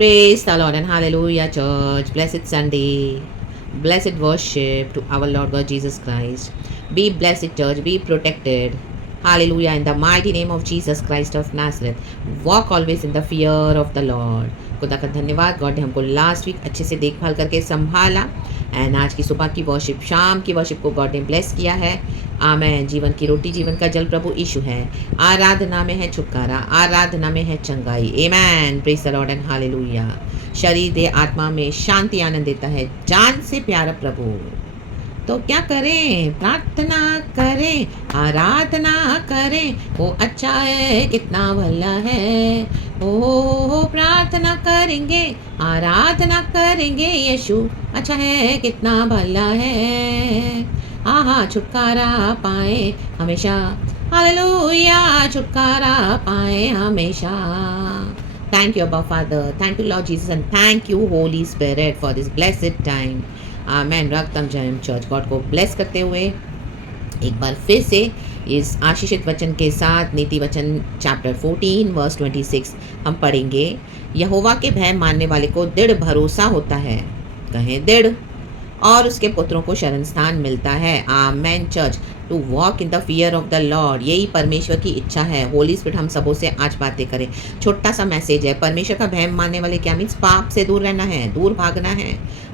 Praise the Lord and hallelujah, church. Blessed Sunday. Blessed worship to our Lord God Jesus Christ. Be blessed, church. Be protected. Hallelujah. In the mighty name of Jesus Christ of Nazareth. Walk always in the fear of the Lord. खुदा का धन्यवाद. God ने हमको last week अच्छे से देखभाल करके संभाला एंड आज की सुबह की वर्शिप, शाम की वर्शिप को गॉड ने ब्लेस किया है. आमेन. जीवन की रोटी, जीवन का जल प्रभु यीशु है. आराधना में है छुटकारा, आराधना में है चंगाई. Amen. Praise the Lord and hallelujah. शरीर दे आत्मा में शांति आनंद देता है. जान से प्यारा प्रभु. तो क्या करें? प्रार्थना करें, आराधना करें. वो अच्छा है, कितना भला है. ओ प्रार्थना करेंगे, आराधना करेंगे. यीशु अच्छा है, कितना भला है. आहा छुटकारा पाए हमेशा. हालेलुया. छुटकारा पाए हमेशा. Thank you, Abba Father. Thank you, Lord Jesus, and thank you, Holy Spirit, for this blessed time. Amen. रक्तम जयम चर्च गॉड को ब्लेस करते हुए एक बार फिर से इस आशीषित वचन के साथ नीति वचन चैप्टर 14 वर्स 26 हम पढ़ेंगे. यहोवा के भय मानने वाले को दृढ़ भरोसा होता है. कहें दृढ़. और उसके पुत्रों को शरण स्थान मिलता है. Amen church. To walk in the fear of the Lord. यही परमेश्वर की इच्छा है. होली स्पिरिट हम सबों से आज बातें करें. छोटा सा मैसेज है. परमेश्वर का भय मानने वाले क्या मीन्स? पाप से दूर रहना है, दूर भागना है.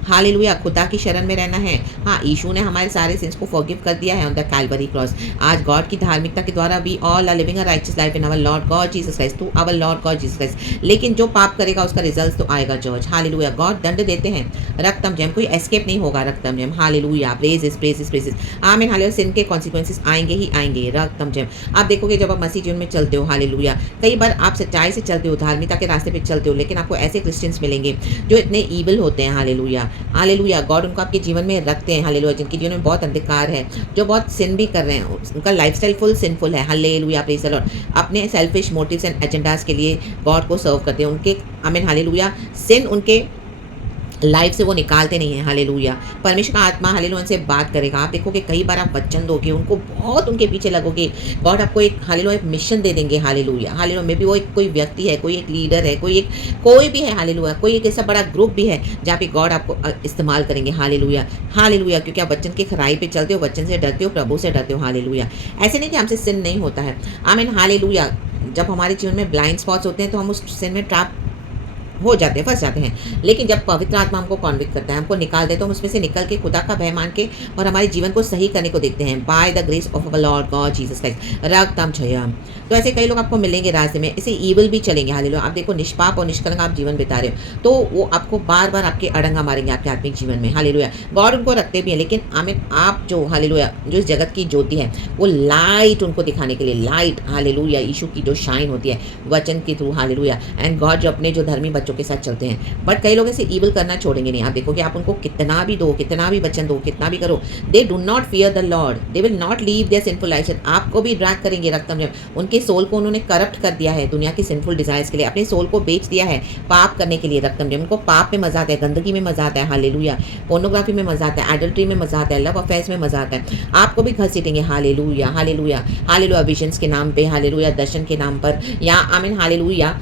हालेलुया. खुदा की शरण में रहना है. हाँ, यीशु ने हमारे सारे सिंस को फॉरगिव कर दिया है ऑन द कैलवरी क्रॉस. आज गॉड की धार्मिकता के द्वारा we all are living a righteous life in our Lord God Jesus Christ, to our Lord God Jesus Christ. लेकिन जो पाप करेगा उसका रिजल्ट तो आएगा चर्च. हालेलुया. गॉड दंड देते हैं. रक्तम जयम. कोई एस्केप नहीं होगा. रक्तम जयम. हालेलुया. Praises praises praises. आमीन. हालेलुया. सिन के कॉन्सिक्वेंसेस आएंगे ही आएंगे. रक्तम जयम. आप देखोगे जब आप मसीह जीवन में चलते हो. हालेलुया. कई बार आप सच्चाई से चलते हो, धार्मिकता के रास्ते पे चलते हो, लेकिन आपको ऐसे क्रिश्चियंस मिलेंगे जो इतने ईविल होते हैं. हालेलुया. हालेलुया. गॉड उनको आपके जीवन में रखते हैं. हालेलुया. जिनके जीवन में बहुत अंधकार है, जो बहुत सिन भी कर रहे हैं, उनका लाइफस्टाइल फुल सिनफुल है. हालेलुया. Praise the Lord. अपने सेल्फिश मोटिव्स एंड एजेंडास के लिए गॉड को सर्व करते हैं. उनके आमीन. हालेलुया. सिन उनके लाइफ से वो निकालते नहीं है. हालेलुया. परमेश्वर का आत्मा हालेलुया उनसे बात करेगा. आप देखोगे कई बार आप वचन दोगे, उनको बहुत उनके पीछे लगोगे. गॉड आपको एक हालेलुया एक मिशन दे देंगे. हालेलुया. हालेलुया. मे बी वो एक कोई व्यक्ति है, कोई एक लीडर है, कोई भी है. हालेलुया. कोई एक ऐसा बड़ा ग्रुप भी है जहाँ पे गॉड आपको इस्तेमाल करेंगे. हालेलुया. हालेलुया. क्योंकि आप वचन की खराई पे चलते हो, वचन से डरते हो, प्रभु से डरते हो. हालेलुया. ऐसे नहीं कि हमसे सिन नहीं होता है. आमीन. हालेलुया. जब हमारे जीवन में ब्लाइंड स्पॉट्स होते हैं तो हम उस सिन में ट्रैप हो जाते हैं, फंस जाते हैं. लेकिन जब पवित्र आत्मा हमको कॉन्विक्ट करता है, हमको निकाल देते, तो हम उसमें से निकल के खुदा का भय मान के और हमारे जीवन को सही करने को देखते हैं. By the grace of our Lord God Jesus Christ. रक्तम जयम. तो ऐसे कई लोग आपको मिलेंगे रास्ते में, ऐसे ईविल भी चलेंगे. हालेलुया. आप देखो निष्पाप और निष्कलंक आप जीवन बिता रहे हो तो वो आपको बार बार आपके अड़ंगा मारेंगे आपके आत्मिक जीवन में. हालेलुया. गॉड उनको रखते भी हैं, लेकिन आमीन आप जो हालेलुया जो इस जगत की ज्योति है वो लाइट उनको दिखाने के लिए, लाइट हालेलुया यीशु की जो शाइन होती है वचन के थ्रू. हालेलुया. एंड गॉड जो अपने जो धर्मी बच्चों के साथ चलते हैं. बट कई लोग ऐसे ईविल करना छोड़ेंगे नहीं. आप देखोगे आप उनको कितना भी दो, कितना भी वचन दो, कितना भी करो, they do not fear the Lord. They will not leave their sinful life. आपको भी ड्रैग करेंगे. रक्तम जब उनके सोल को उन्होंने करप्ट कर दिया है दुनिया की सिंफुल डिजायर्स के लिए, अपने सोल को बेच दिया है पाप करने के लिए. रक्तम जब उनको पाप में मजा आता है, गंदगी में मजा आता है. हालेलुया. पोर्नोग्राफी में मजा आता है, एडल्ट्री में मजा आता है, लव अफेयर्स में मजा आता है. आपको भी घसीटेंगे. हालेलुया. हालेलुया. हालेलुया. विजन्स के नाम पे, हालेलुया दर्शन के नाम पर, या आमीन हालेलुया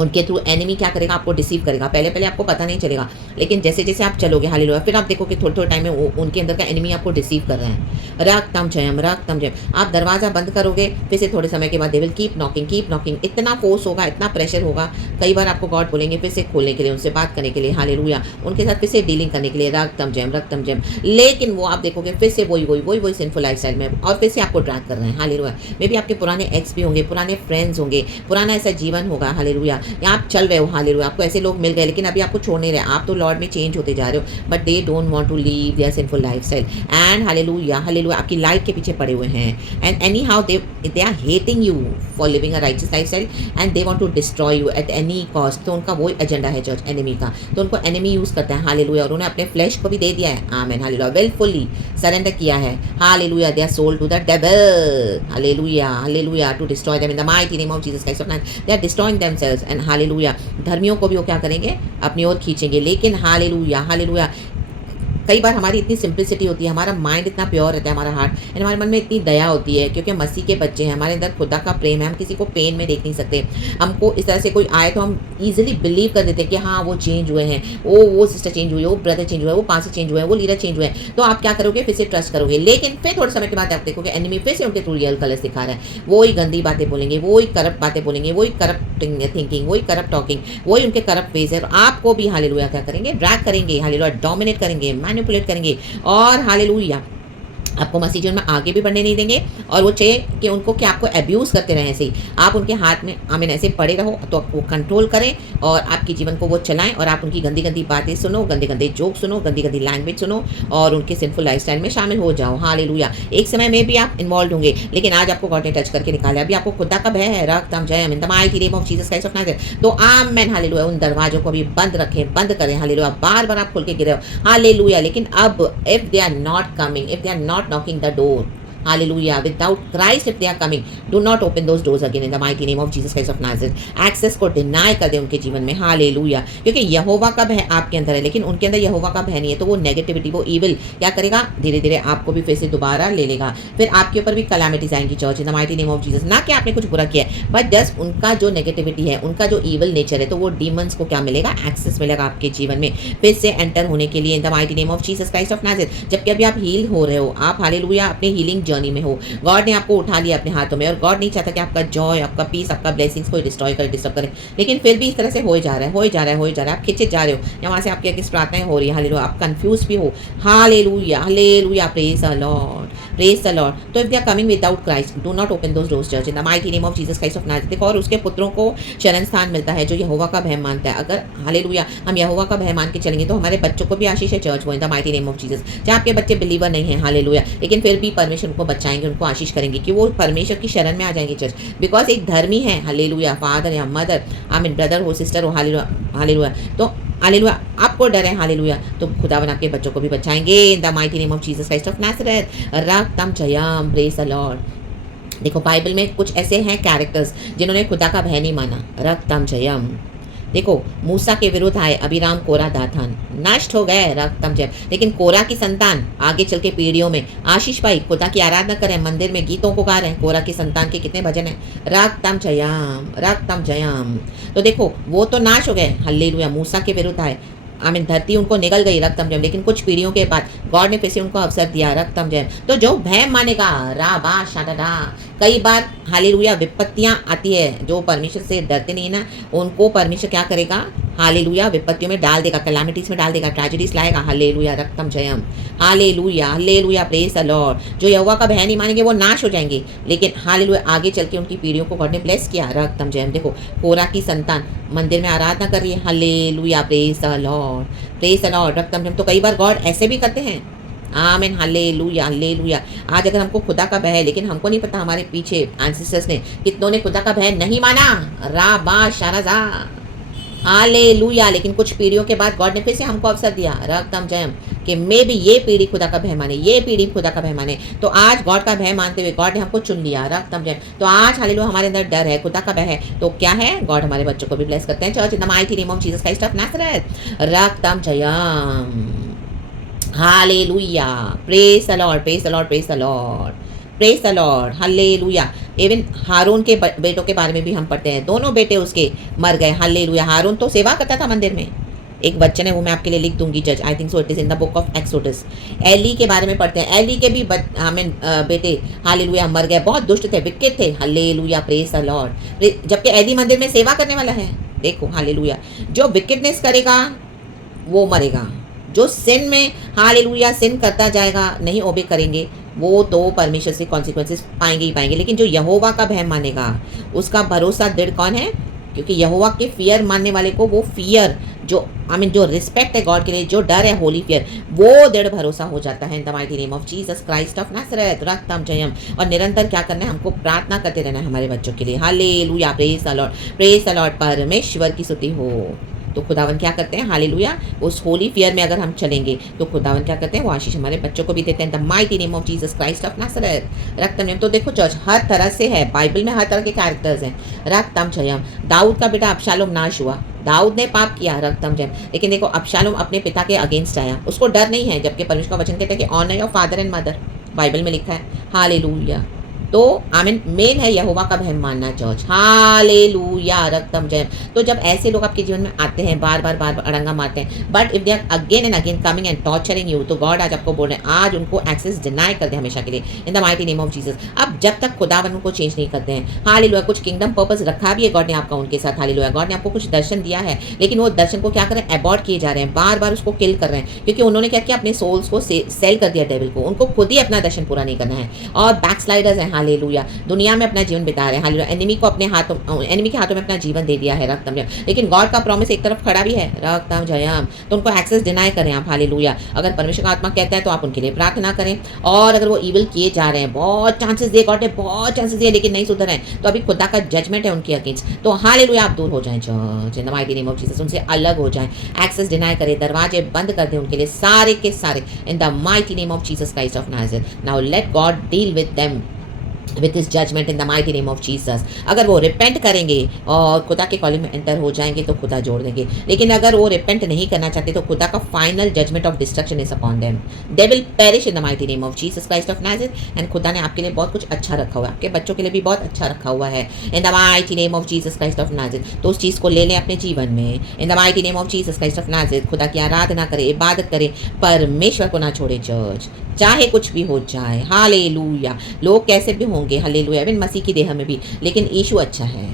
उनके थ्रू एनिमी क्या करेगा? आपको डिसीव करेगा. पहले पहले आपको पता नहीं चलेगा, लेकिन जैसे जैसे आप चलोगे हालेलुया फिर आप देखोगे थोड़े थोड़े टाइम में उनके अंदर का एनिमी आपको डिसीव कर रहे हैं. रक्तम जयम. रक्तम जयम. आप दरवाज़ा बंद करोगे, फिर से थोड़े समय के बाद they will keep knocking, keep knocking. इतना फोर्स होगा, इतना प्रेशर होगा. कई बार आपको गॉड बोलेंगे फिर से खोलने के लिए, उनसे बात करने के लिए. हालेलुया. उनके साथ फिर से डीलिंग करने के लिए. रक्तम जयम. रक्तम जयम. लेकिन वो आप देखोगे फिर से वही सिंफुल लाइफ स्टाइल में और फिर से आपको ड्रैग कर रहे हैं. हालेलुया. मे बी आपके पुराने एक्स भी होंगे, पुराने फ्रेंड्स होंगे, पुराना ऐसा जीवन होगा. हालेलुया. या आप चल रहे हो. हालेलुया. आपको ऐसे लोग मिल गए लेकिन अभी आपको छोड़ नहीं रहे. आप तो लॉर्ड में चेंज होते जा रहे हो, but they don't want to leave their sinful lifestyle. And hallelujah. Hallelujah. आपकी लाइट के पीछे पड़े हुए हैं. And anyhow they are hating you for living a righteous lifestyle and they want to destroy you at any cost. तो उनका वही agenda है चर्च, एनिमी का. तो उनको एनिमी यूज करता है. हालेलुया. और उन्होंने अपने फ्लैश को भी दे दिया है. आमीन. हालेलुया. विलफुली सरेंडर किया है. Hallelujah. They are sold to the devil. Hallelujah. Hallelujah. To destroy them in the mighty name of Jesus Christ of Nazareth. They are destroying themselves. And hallelujah. धर्मियों को भी वो क्या करेंगे? अपनी ओर खींचेंगे. लेकिन हालेलुया. हालेलुया. कई बार हमारी इतनी सिंपलिसिटी होती है, हमारा माइंड इतना प्योर रहता है, हमारा हार्ट एंड हमारे मन में इतनी दया होती है, क्योंकि हम मसीह के बच्चे हैं, हमारे अंदर खुदा का प्रेम है, हम किसी को पेन में देख नहीं सकते। हमको इस तरह से कोई आए तो हम ईजिली बिलीव कर देते हैं कि हाँ वो चेंज हुए हैं, वो सिस्टर चेंज हुई है, वो ब्रदर चेंज हुआ है, वो पास्टर चेंज हुआ है, वो लीडर चेंज हुआ है। तो आप क्या करोगे, फिर से ट्रस्ट करोगे। लेकिन फिर थोड़े समय के बाद आप देखोगे एनिमी फिर से उनके थ्रू रियल कलर्स दिखा रहा है, वो ही गंदी बातें बोलेंगे, वो ही करप्ट बातें बोलेंगे, वही करप्ट थिंकिंग, वही करप्ट टॉकिंग, वही उनके करप्ट फेस है। और आपको भी हालेलुया क्या करेंगे, ड्रैग करेंगे, हालेलुया डोमिनेट करेंगे, मैनिपुलेट करेंगे, और हालेलुया आपको मसीह जीवन में आगे भी बढ़ने नहीं देंगे। और वो चाहिए कि उनको कि आपको अब्यूज़ करते रहें, ऐसे ही आप उनके हाथ में आमीन ऐसे पड़े रहो, तो वो कंट्रोल करें और आपके जीवन को वो चलाएं, और आप उनकी गंदी गंदी बातें सुनो, गंदे गंदे जोक सुनो, गंदी गंदी लैंग्वेज सुनो, और उनके सिंफुल लाइफस्टाइल में शामिल हो जाओ। हालेलुया। एक समय में भी आप इन्वॉल्व होंगे, लेकिन आज आपको गॉड ने टच करके निकाला। अभी आपको खुदा का भय है, रखतम जयम in the mighty name of Jesus Christ of Nazareth. तो आमेन हालेलुया। उन दरवाजों को भी बंद रखें, बंद करें। हालेलुया। बार बार आप खुल के गिरे हो, हालेलुया। लेकिन अब if they are not coming, if they are not knocking the door, Hallelujah. Without Christ, if they are coming, do not open those doors again in the mighty name of Jesus Christ of Nazareth. Access को deny कर दे उनके जीवन में। Hallelujah. क्योंकि यहोवा का भय आपके अंदर है, लेकिन उनके अंदर यहोवा का भय नहीं है, तो वो नेगेटिविटी, वो इविल क्या करेगा, धीरे धीरे आपको भी फिर से दोबारा ले लेगा। फिर आपके ऊपर भी कैलामिटीज आएंगी church in the mighty name of Jesus. ना कि आपने कुछ बुरा किया है, बट जस्ट उनका जो नेगेटिविटी है, उनका जो इविल नेचर है, तो वो डीमंस को क्या मिलेगा, एक्सेस मिलेगा आपके जीवन में फिर से एंटर होने के लिए इन the mighty name of Jesus Christ of Nazareth. जबकि अभी आप हील हो रहे हो, आप हालेलुया अपने हीलिंग जर्नी में हो, गॉड ने आपको उठा लिया अपने हाथों में, और गॉड नहीं चाहता कि आपका जॉय, आपका पीस, आपका ब्लेसिंग्स को डिस्ट्रॉय करे, डिस्टर्ब करे। लेकिन फिर भी इस तरह से हो जा रहा है, हो जा रहा है, हो जा रहा है, आप खिंचे जा रहे हो, या वहाँ से आपकी अगेंस्ट प्रार्थनाएं हो रही है, हालेलुया, आप कंफ्यूज भी हो। Hallelujah, hallelujah, praise the Lord, praise the Lord. तो if they are coming without Christ, do not open those doors church in the mighty name of Jesus Christ of Nazareth. देखो, और उसके पुत्रों को शरण स्थान मिलता है जो यहोवा का भय मानता है। अगर हालेलुया हम यहोवा का भय मान के चलेंगे, तो हमारे बच्चों को भी आशीष है चर्च वो इन the mighty name of Jesus. चाहे आपके बच्चे बिलीवर नहीं है, हालेलुया, लेकिन फिर भी परमेश्वर उनको बचाएंगे, उनको आशीष करेंगे कि वो परमेश्वर की शरण में आ जाएंगे चर्च। बिकॉज एक धर्मी है, हालेलुया, फादर या मदर, आमीन, ब्रदर हो, सिस्टर हो, हालेलुया, हालेलुया, तो हालेलुया आपको डर है, हालेलुया, तो खुदावन आपके बच्चों को भी बचाएंगे in the mighty name of Jesus Christ of Nazareth. रक्तम जयम, प्रेज द लॉर्ड। देखो, बाइबल में कुछ ऐसे हैं कैरेक्टर्स जिन्होंने खुदा का भय नहीं माना। रक्तम जयम। देखो, मूसा के विरुद्ध आए अभिराम, कोरा, दाथान, नष्ट हो गए, रक्तम जय। लेकिन कोरा की संतान आगे चल के पीढ़ियों में आशीष पाई, खुदा की आराधना करें, मंदिर में गीतों को गा रहे हैं। कोरा की संतान के कितने भजन हैं, रक्तम जयम, रक्तम जयम। तो देखो, वो तो नाश हो गए, हल्लेलुया, मूसा के विरुद्ध आए, आमीन, धरती उनको निगल गई, रक्तम जयम। लेकिन कुछ पीढ़ियों के बाद गॉड ने फिर से उनको अवसर दिया, रक्तम जयम। तो जो भय मानेगा, राबा शादा, कई बार हालेलुया विपत्तियां आती है, जो परमेश्वर से डरते नहीं ना, उनको परमेश्वर क्या करेगा, हालेलुया विपत्तियों में डाल देगा, कैलामिटीज में डाल देगा, ट्रेजेडीज लाएगा। हालेलुया, रक्तम जयम, hallelujah, hallelujah, praise the Lord. जो यहोवा का भय नहीं मानेंगे वो नाश हो जाएंगे, लेकिन हालेलुया आगे चल के उनकी पीढ़ियों को गॉड ने ब्लेस किया, रक्तम जयम। देखो, कोरा की संतान मंदिर में आराधना कर रही है, hallelujah, praise the Lord, praise the Lord, रक्तम जयम। तो कई बार गॉड ऐसे भी करते हैं, आमीन, हालेलुया, हालेलुया। आज अगर हमको खुदा का भय है, लेकिन हमको नहीं पता हमारे पीछे एंसेस्टर्स ने कितनों ने खुदा का भय नहीं माना, राबा शाराजा, हालेलुया। लेकिन कुछ पीढ़ियों के बाद गॉड ने फिर से हमको अवसर दिया, रक्तम जयम, कि मे भी ये पीढ़ी खुदा का भय माने, ये पीढ़ी खुदा का भय माने। तो आज गॉड का भय मानते हुए गॉड ने हमको चुन लिया, रक्तम जयम। तो आज हालेलुया हमारे अंदर डर है, खुदा का भय है, तो क्या है, गॉड हमारे बच्चों को भी ब्लेस करते हैं church in the mighty name of Jesus Christ of Nazareth. रक्तम जयम, hallelujah, praise the Lord, praise the Lord, praise the Lord, praise the Lord, hallelujah. Even हारून के बेटों के बारे में भी हम पढ़ते हैं, दोनों बेटे उसके मर गए, हालेलुया। हारून तो सेवा करता था मंदिर में, एक वचन है वो मैं आपके लिए लिख दूंगी, जज, I think so it is in the book of Exodus. Eli के बारे में पढ़ते हैं, एली के भी हमें बेटे हालेलुया मर गए, बहुत दुष्ट थे, विकेट थे, हालेलुया, प्रेज द लॉर्ड। जबकि एली मंदिर में सेवा करने वाला है। देखो, हालेलुया, जो विकेटनेस करेगा वो मरेगा, जो सिन में हालेलुया सिन करता जाएगा, नहीं ओबे करेंगे, वो तो परमेश्वर से कॉन्सिक्वेंसेस पाएंगे ही पाएंगे। लेकिन जो यहोवा का भय मानेगा, उसका भरोसा दृढ़ कौन है, क्योंकि यहोवा के फियर मानने वाले को वो फियर जो जो रिस्पेक्ट है गॉड के लिए, जो डर है, होली फियर, वो दृढ़ भरोसा हो जाता है in the mighty name of Jesus Christ of Nazareth, रक्तम जयम। और निरंतर क्या करना है, हमको प्रार्थना करते रहना है हमारे बच्चों के लिए, hallelujah, praise the Lord, praise the Lord, परमेश्वर की स्तुति हो। तो खुदावन क्या करते हैं, हालेलुया, उस होली फियर में अगर हम चलेंगे तो खुदावन क्या करते हैं, वो आशीष हमारे बच्चों को भी देते हैं, the mighty name of Jesus Christ of Nazareth, रक्तम जयम। तो देखो चर्च, हर तरह से है, बाइबल में हर तरह के कैरेक्टर्स हैं, रक्तम जयम। दाऊद का बेटा अबशालोम नाश हुआ, दाऊद ने पाप किया, रक्तम जय, लेकिन देखो अबशालोम अपने पिता के अगेंस्ट आया, उसको डर नहीं है, जबकि परमेश्वर का वचन कहता है कि honour your father and mother, Bible में लिखा है। हालेलुया। तो आमीन, मेन है यहोवा का भय मानना चर्च। हालेलुया, रक्तम जय। तो जब ऐसे लोग आपके जीवन में आते हैं, बार बार अड़ंगा मारते हैं, but if they are again and again coming and torturing you, तो गॉड आज आपको बोल रहे हैं आज उनको एक्सेस डिनाई कर दे हमेशा के लिए, इन the mighty name of Jesus. अब जब तक खुदावन उनको चेंज नहीं करते हैं, हालेलुया, कुछ किंगडम पर्पस रखा भी है गॉड ने आपका उनके साथ, हालेलुया, गॉड ने आपको कुछ दर्शन दिया है, लेकिन वो दर्शन को क्या करें, अबॉर्ट किए जा रहे हैं, बार बार उसको किल कर रहे हैं, क्योंकि उन्होंने क्या किया, अपने सोल्स को सेल कर दिया डेविल को, उनको खुद ही अपना दर्शन पूरा नहीं करना है, और बैकस्लाइडर्स हैं, हालेलुया, दुनिया में अपना जीवन बिता रहे हैं, हालेलुया, एनिमी को अपने हाथों, एनिमी के हाथों में अपना जीवन दे दिया है, रक्तम जयम। लेकिन गॉड का प्रॉमिस एक तरफ खड़ा भी है, रक्तम जयम, तो उनको एक्सेस डिनाई करें आप, हालेलुया। अगर परमेश्वर का आत्मा कहता है तो आप उनके लिए प्रार्थना करें, और अगर वो ईविल किए जा रहे हैं, बहुत चांसेस दिए गॉड ने, बहुत चांसेस दिए, लेकिन नहीं सुधर रहे हैं, तो अभी खुदा का जजमेंट है उनके अगेंस्ट, तो हालेलुया, आप दूर हो जाएं church, in the mighty name of Jesus, उनसे अलग हो जाएं, एक्सेस डिनाई करें, दरवाजे बंद कर दें उनके लिए सारे के सारे, in the mighty name of Jesus Christ of Nazareth. Now let God deal with them with his judgement in the mighty name of Jesus. अगर वो रिपेंट करेंगे और खुदा के कॉलिंग में एंटर हो जाएंगे तो खुदा जोड़ देंगे, लेकिन अगर वो रिपेंट नहीं करना चाहते तो खुदा का final judgement of destruction is upon them, they will perish in the mighty name of Jesus Christ of Nazareth. And खुदा ने आपके लिए बहुत कुछ अच्छा रखा हुआ है, आपके बच्चों के लिए भी बहुत अच्छा रखा हुआ है, in the mighty name of Jesus Christ of Nazareth. तो उस चीज़ को ले लें अपने जीवन में, इन the mighty name of Jesus Christ of Nazareth. खुदा की आराधना करें, इबादत करें, परमेश्वर को ना छोड़े चर्च, चाहे कुछ भी हो जाए, हालेलुया। लोग कैसे भी होंगे, हालेलुया, इवन मसीह की देह में भी, लेकिन यीशु अच्छा है।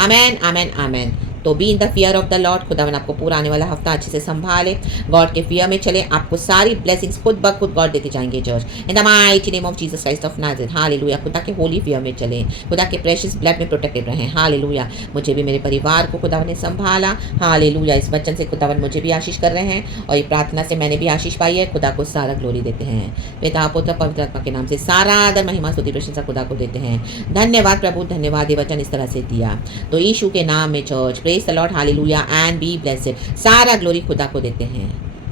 आमेन, आमेन, आमेन। तो be in the fear of the Lord, खुदावन आपको पूरा आने वाला हफ्ता अच्छे से संभाले, गॉड के फियर में चले, आपको सारी ब्लेसिंग्स खुद ब खुद गॉड देते जाएंगे church, in the mighty name of Jesus Christ of Nazareth. Hallelujah, खुदा के होली फियर में चले, खुदा के प्रेशियस ब्लड में प्रोटेक्टेड रहें। हालेलुया, मुझे भी मेरे परिवार को खुदावन ने संभाला, हालेलुया। इस वचन से खुदावन मुझे भी आशीष कर रहे हैं, और ये प्रार्थना से मैंने भी आशीष पाई है। खुदा को सारा ग्लोरी देते हैं, पिता पुत्र पवित्र आत्मा के नाम से सारा आदर महिमा स्तुति प्रशंसा खुदा को देते हैं। धन्यवाद प्रभु, धन्यवाद, ये वचन इस तरह से दिया तो यीशु के नाम में church, praise the Lord, hallelujah and be blessed. सारा ग्लोरी खुदा को देते हैं।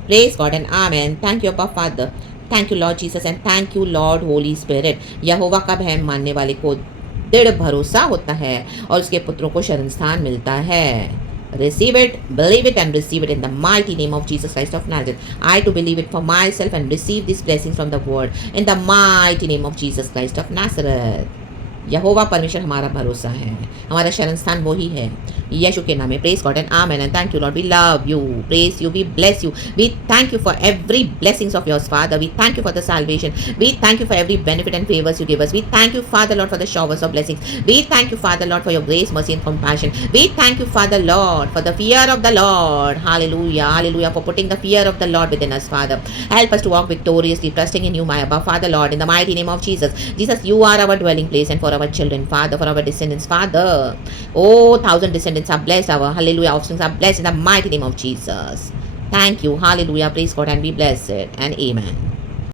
Praise God and amen. Thank you अब्बा father, thank you Lord Jesus and thank you Lord Holy Spirit. यहोवा का भय मानने वाले को दृढ़ भरोसा होता है और उसके पुत्रों को शरण स्थान मिलता है। Receive it, believe it and receive it in the mighty name of Jesus Christ of Nazareth. I to believe it for myself and receive these blessings from the word in the mighty name of Jesus Christ of Nazareth. यहोवा परमेश्वर हमारा भरोसा है, हमारा शरण स्थान वही है, यीशु के नाम में। Praise God and amen and thank you Lord, we love you, praise you, we bless you, we thank you for every blessings of yours father, we thank you for the salvation, we thank you for every benefit and favors you give us, we thank you Father Lord for the showers of blessings, we thank you Father Lord for your grace, mercy and compassion, we thank you Father Lord for the fear of the Lord, hallelujah, hallelujah, for putting the fear of the Lord within us. Father, help us to walk victoriously, trusting in you, my Abba Father Lord, in the mighty name of Jesus. Jesus, you are our dwelling place, and for our children, Father, for our descendants, Father, oh, 1,000 descendants are blessed, our hallelujah offspring are blessed in the mighty name of Jesus. Thank you, hallelujah, praise God and be blessed, and amen.